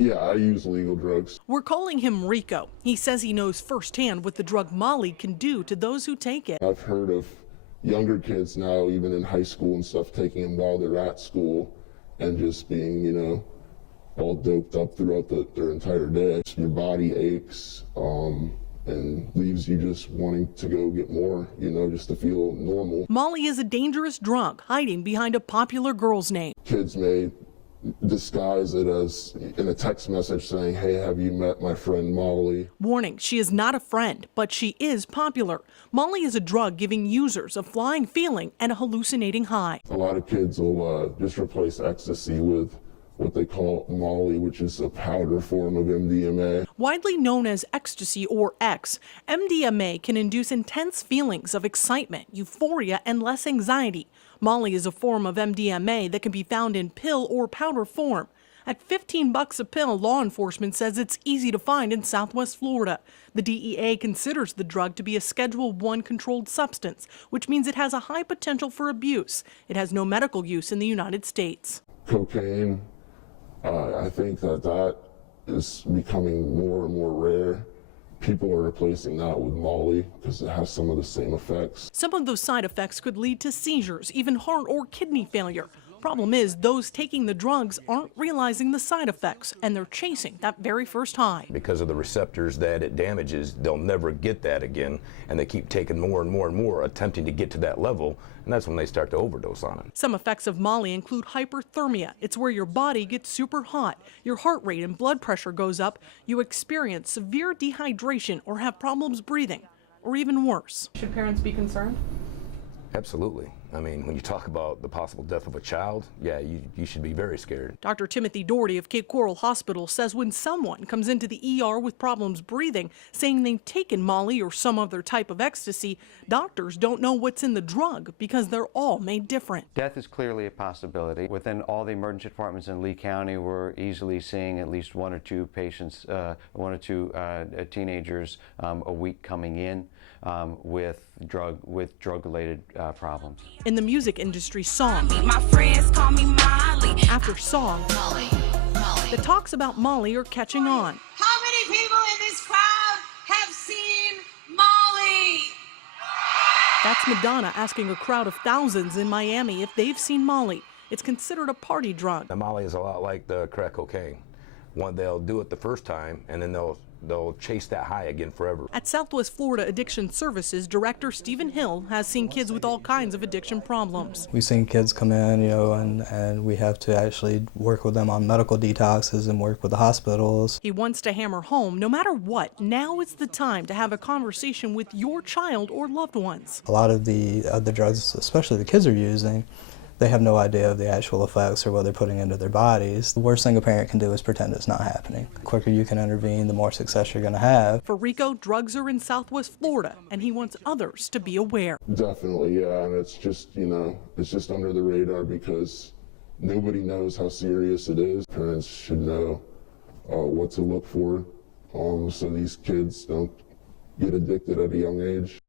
Yeah, I use legal drugs. We're calling him RICO. He says he knows firsthand what the drug Molly can do to those who take it. I've heard of younger kids now, even in high school and stuff, taking them while they're at school and just being, all doped up throughout their entire day. Your body aches and leaves you just wanting to go get more, just to feel normal. Molly is a dangerous drug hiding behind a popular girl's name. Kids may disguise it as in a text message saying, "Hey, have you met my friend Molly?" Warning, she is not a friend, but she is popular. Molly is a drug giving users a flying feeling and a hallucinating high. A lot of kids will just replace ecstasy with what they call Molly, which is a powder form of MDMA. Widely known as ecstasy or X, MDMA can induce intense feelings of excitement, euphoria, and less anxiety. Molly is a form of MDMA that can be found in pill or powder form. At $15 a pill, law enforcement says it's easy to find in Southwest Florida. The DEA considers the drug to be a Schedule I controlled substance, which means it has a high potential for abuse. It has no medical use in the United States. Cocaine, I think that is becoming more and more rare. People are replacing that with Molly because it has some of the same effects. Some of those side effects could lead to seizures, even heart or kidney failure. Problem is, those taking the drugs aren't realizing the side effects, and they're chasing that very first high. Because of the receptors that it damages, they'll never get that again, and they keep taking more and more and more, attempting to get to that level, and that's when they start to overdose on it. Some effects of Molly include hyperthermia. It's where your body gets super hot, your heart rate and blood pressure goes up, you experience severe dehydration or have problems breathing, or even worse. Should parents be concerned? Absolutely. I mean, when you talk about the possible death of a child, yeah, you should be very scared. Dr. Timothy Doherty of Cape Coral Hospital says when someone comes into the ER with problems breathing, saying they've taken Molly or some other type of ecstasy, doctors don't know what's in the drug because they're all made different. Death is clearly a possibility. Within all the emergency departments in Lee County, we're easily seeing at least one or two patients, one or two teenagers a week coming in with drug-related problems. In the music industry, song My friends call me Molly. after song that talks about Molly are catching on. How many people in this crowd have seen Molly? That's Madonna asking a crowd of thousands in Miami if they've seen Molly. It's considered a party drug. The Molly is a lot like the crack cocaine. They'll do it the first time, and then they'll chase that high again forever. At Southwest Florida Addiction Services, Director Stephen Hill has seen kids with all kinds of addiction problems. We've seen kids come in, and we have to actually work with them on medical detoxes and work with the hospitals. He wants to hammer home, no matter what, now is the time to have a conversation with your child or loved ones. A lot of the drugs, especially the kids are using, they have no idea of the actual effects or what they're putting into their bodies. The worst thing a parent can do is pretend it's not happening. The quicker you can intervene, the more success you're going to have. For RICO, drugs are in Southwest Florida, and he wants others to be aware. Definitely, yeah, and it's just, it's just under the radar because nobody knows how serious it is. Parents should know what to look for so these kids don't get addicted at a young age.